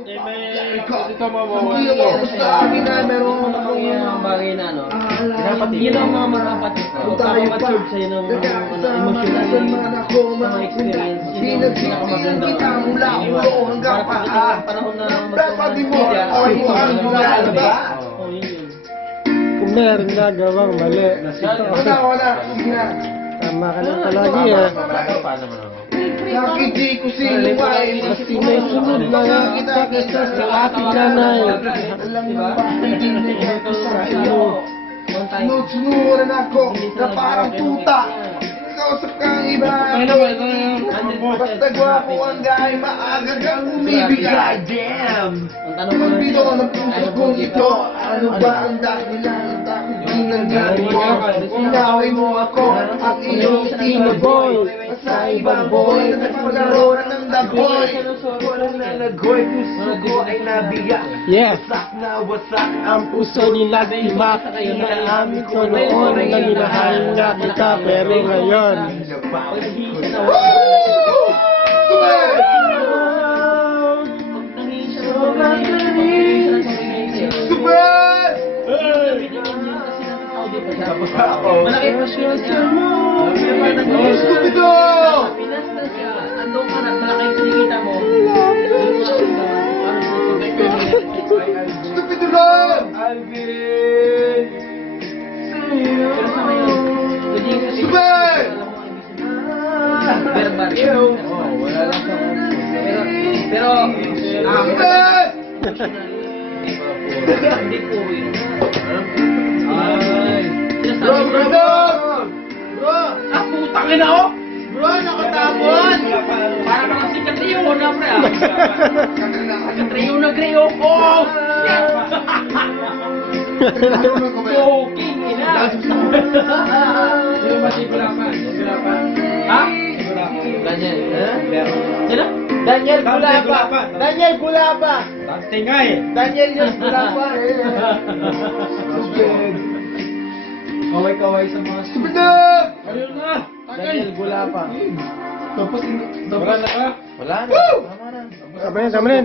Ito mawawala. Hindi ako sa akin na meron akong Yung bagay na ano, yun ang mga magkapatid ko. Matured sa'yo ng emotional mga experience. Yun ang pinakamaganda. kita mula ulo hanggang paa. Panahon na Sabi mo, ay mo ang lalaba. Oo, yun yun. Kung meron nagawang mali, Wala, sige na. tama ka na palagi eh. Paano mo naman? Nakikita ko sino ay Kasi may sunod mga kita kesa sa ating nanay. alam mo ba, hindi ko sa iyo. Sunod-sunuran ako na parang tuta. Ikaw sa kang iba. Basta gwapo ang gay, maaga kang umibigay. Damn! Ang tanong ko Ang lang pito ng puso kong ito. Ano ba ang dahilan? Bakit ginagabi mo? Inaway mo ako at iyong ina boy. Sa ibang boy na nagpaglaro ng the boy. Wala na nagoy, puso ko ay nabiyak. Yes. Wasak na wasak. Ang puso nila di makakailangan ko noon na minahal na kita pero ngayon. Malaki pa siya mo. Stupido! Pinas na siya. Andong ka na. Malaki yung kinikita mo. Stupido lang! Pero sa ngayon, hindi kasi... Subay! Verbal. Wala lang sa... Pero... Subay! Hindi po yun. Ay. Bro, bro, bro! Bro! Ah, putang ina oh! Bro, nakatapon! Para ka kasi katriyo na, pre ah. Katriyo na griyo. Oh! Shit! Joking ina! Ha? Daniel. Sino? Daniel Gulapa! Daniel Gulapa! Tingay. Daniel Yos Gulapa! Kaway-kaway sa mga stupido! Ayun na. Daniel Gulapa. Tapos, Wala na ka? wala na. Tama rin.